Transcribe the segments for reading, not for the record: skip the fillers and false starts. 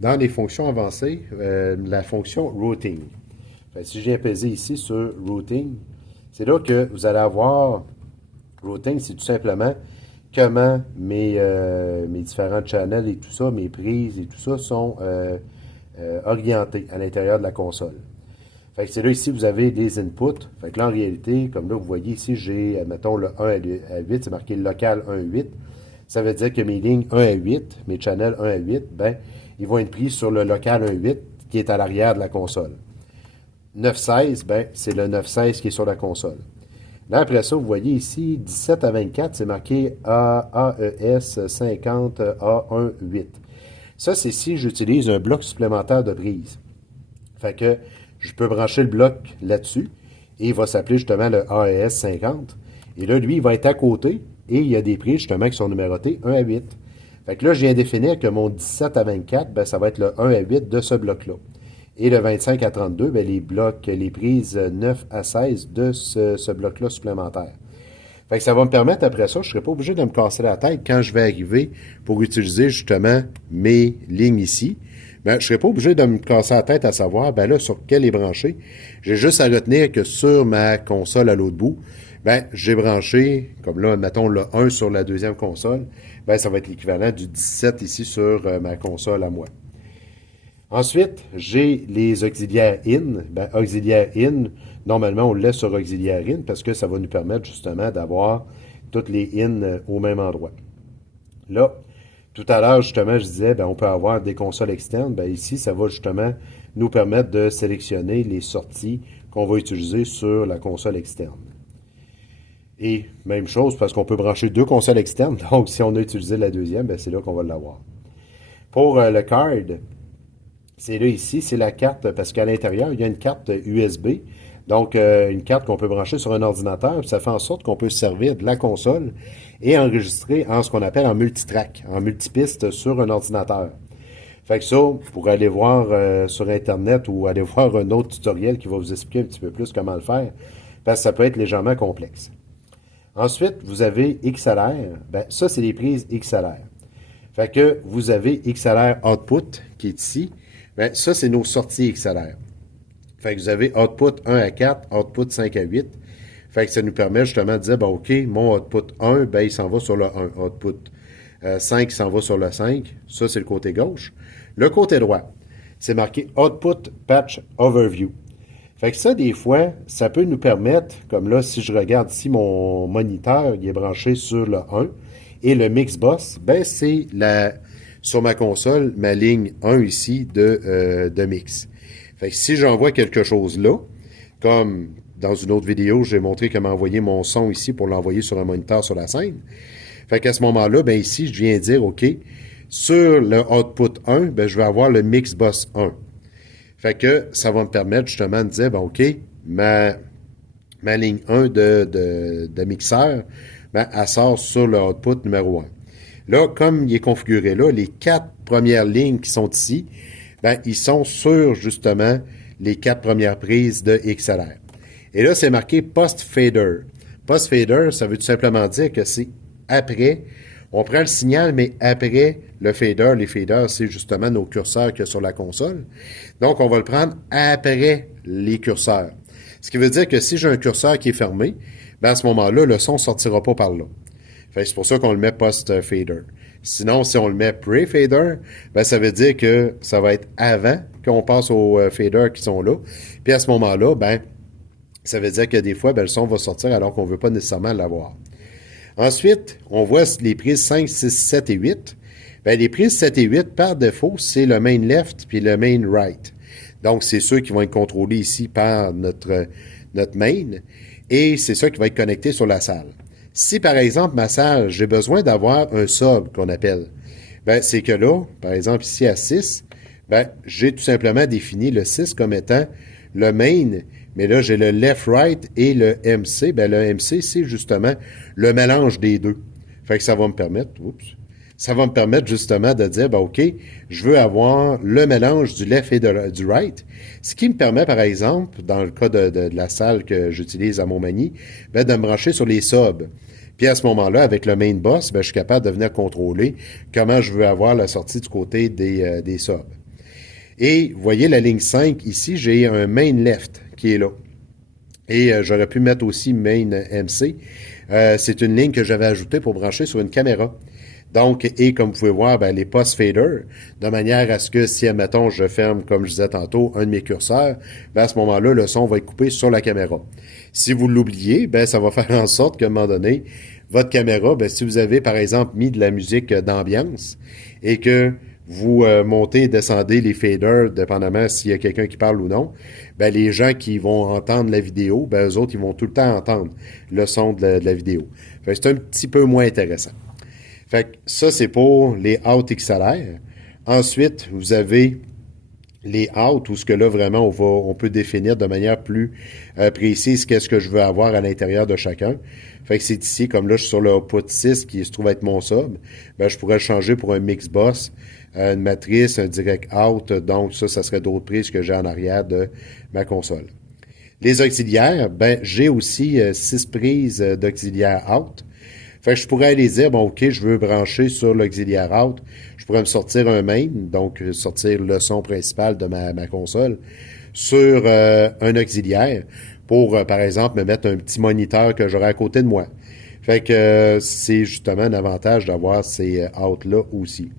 dans les fonctions avancées, la fonction routing. Fait que si je viens peser ici sur routing, c'est là que vous allez avoir routing, c'est tout simplement comment mes différents channels et tout ça, mes prises et tout ça sont orientés à l'intérieur de la console. Fait que c'est là ici, vous avez des inputs. Fait que là, en réalité, comme là, vous voyez ici, j'ai, mettons, le 1 à 8, c'est marqué local 1 à 8. Ça veut dire que mes lignes 1 à 8, mes channels 1 à 8, ben, ils vont être pris sur le local 1 à 8 qui est à l'arrière de la console. 9-16, ben, c'est le 9-16 qui est sur la console. Là, après ça, vous voyez ici, 17 à 24, c'est marqué AES 50 A1-8. Ça, c'est si j'utilise un bloc supplémentaire de prise. Fait que je peux brancher le bloc là-dessus et il va s'appeler justement le AES 50. Et là, lui, il va être à côté et il y a des prises justement qui sont numérotées 1 à 8. Fait que là, je viens définir que mon 17 à 24, ben, ça va être le 1 à 8 de ce bloc-là. Et le 25 à 32, ben, les prises 9 à 16 de ce bloc-là supplémentaire. Fait que ça va me permettre, après ça, je ne serai pas obligé de me casser la tête quand je vais arriver pour utiliser justement mes lignes ici. Ben, je ne serai pas obligé de me casser la tête à savoir, ben là, sur quel est branché. J'ai juste à retenir que sur ma console à l'autre bout, ben, j'ai branché, comme là, mettons le 1 sur la deuxième console, ben, ça va être l'équivalent du 17 ici sur ma console à moi. Ensuite, j'ai les auxiliaires in. Ben, auxiliaire in, normalement, on le laisse sur auxiliaire in parce que ça va nous permettre justement d'avoir toutes les in au même endroit. Là, tout à l'heure, justement, je disais, ben, on peut avoir des consoles externes. Ben, ici, ça va justement nous permettre de sélectionner les sorties qu'on va utiliser sur la console externe. Et même chose, parce qu'on peut brancher deux consoles externes. Donc, si on a utilisé la deuxième, ben, c'est là qu'on va l'avoir. Pour le card, c'est là ici, c'est la carte, parce qu'à l'intérieur, il y a une carte USB. Donc, une carte qu'on peut brancher sur un ordinateur, puis ça fait en sorte qu'on peut se servir de la console et enregistrer en ce qu'on appelle en multitrack, en multipiste sur un ordinateur. Fait que ça, pour aller voir sur Internet ou aller voir un autre tutoriel qui va vous expliquer un petit peu plus comment le faire, parce que ça peut être légèrement complexe. Ensuite, vous avez XLR. Ben, ça, c'est les prises XLR. Fait que vous avez XLR Output qui est ici. Ben, ça, c'est nos sorties XLR. Fait que vous avez output 1 à 4, output 5 à 8. Fait que ça nous permet justement de dire, ben, OK, mon output 1, ben, il s'en va sur le 1. Output 5 s'en va sur le 5. Ça, c'est le côté gauche. Le côté droit, c'est marqué Output Patch Overview. Fait que ça, des fois, ça peut nous permettre, comme là, si je regarde ici mon moniteur, il est branché sur le 1. Et le Mixbus, ben, c'est sur ma console, ma ligne 1 ici de mix. Fait que si j'envoie quelque chose là, comme dans une autre vidéo, j'ai montré comment envoyer mon son ici pour l'envoyer sur un moniteur sur la scène. Fait qu'à ce moment-là, ben ici, je viens dire, OK, sur le output 1, ben, je vais avoir le Mixbus 1. Fait que ça va me permettre justement de dire, ben, OK, ma ligne 1 de mixeur, ben, elle sort sur le output numéro 1. Là, comme il est configuré là, les 4 premières lignes qui sont ici, ben, ils sont sur justement les 4 premières prises de XLR. Et là, c'est marqué post-fader. Post-fader, ça veut tout simplement dire que c'est après, on prend le signal, mais après le fader. Les faders, c'est justement nos curseurs qu'il y a sur la console. Donc, on va le prendre après les curseurs. Ce qui veut dire que si j'ai un curseur qui est fermé, ben à ce moment-là, le son ne sortira pas par là. C'est pour ça qu'on le met post-fader. Sinon, si on le met pre-fader, ben ça veut dire que ça va être avant qu'on passe aux faders qui sont là. Puis à ce moment-là, ben ça veut dire que des fois, ben, le son va sortir alors qu'on ne veut pas nécessairement l'avoir. Ensuite, on voit les prises 5, 6, 7 et 8. Ben, les prises 7 et 8, par défaut, c'est le main left puis le main right. Donc, c'est ceux qui vont être contrôlés ici par notre main. Et c'est ça qui va être connecté sur la salle. Si, par exemple, ma salle, j'ai besoin d'avoir un sub qu'on appelle, ben, c'est que là, par exemple, ici à 6, ben, j'ai tout simplement défini le 6 comme étant le main, mais là, j'ai le left-right et le MC. Ben, le MC, c'est justement le mélange des deux. Fait que ça va me permettre, ça va me permettre justement de dire, ben, OK, je veux avoir le mélange du left et du right. Ce qui me permet, par exemple, dans le cas de la salle que j'utilise à Montmagny, ben, de me brancher sur les subs. Puis à ce moment-là, avec le main boss, ben, je suis capable de venir contrôler comment je veux avoir la sortie du côté des subs. Et vous voyez la ligne 5, ici, j'ai un main left qui est là. Et j'aurais pu mettre aussi main MC. C'est une ligne que j'avais ajoutée pour brancher sur une caméra. Donc, et comme vous pouvez voir, ben, les post fader, de manière à ce que si, admettons, je ferme, comme je disais tantôt, un de mes curseurs, ben, à ce moment-là, le son va être coupé sur la caméra. Si vous l'oubliez, ben, ça va faire en sorte qu'à un moment donné, votre caméra, ben, si vous avez, par exemple, mis de la musique d'ambiance et que vous montez et descendez les faders, dépendamment s'il y a quelqu'un qui parle ou non, ben, les gens qui vont entendre la vidéo, ben, eux autres, ils vont tout le temps entendre le son de la vidéo. Fait que c'est un petit peu moins intéressant. Fait que ça, c'est pour les out XLR. Ensuite, vous avez les out, où ce que là, vraiment, on peut définir de manière plus précise qu'est-ce que je veux avoir à l'intérieur de chacun. Fait que c'est ici, comme là, je suis sur le output 6 qui se trouve être mon sub, ben, je pourrais le changer pour un mix boss, une matrice, un direct out. Donc, ça serait d'autres prises que j'ai en arrière de ma console. Les auxiliaires, ben, j'ai aussi 6 prises d'auxiliaires out. Fait que je pourrais aller dire, bon, OK, je veux brancher sur l'auxiliaire out. Je pourrais me sortir un main, donc sortir le son principal de ma console, sur un auxiliaire pour, par exemple, me mettre un petit moniteur que j'aurai à côté de moi. Fait que c'est justement un avantage d'avoir ces outs-là aussi.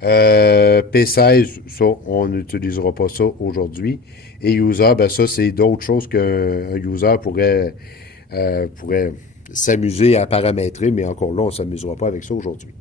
P16, ça, on n'utilisera pas ça aujourd'hui. Et user, ben ça, c'est d'autres choses qu'un user pourrait s'amuser à paramétrer, mais encore là, on ne s'amusera pas avec ça aujourd'hui.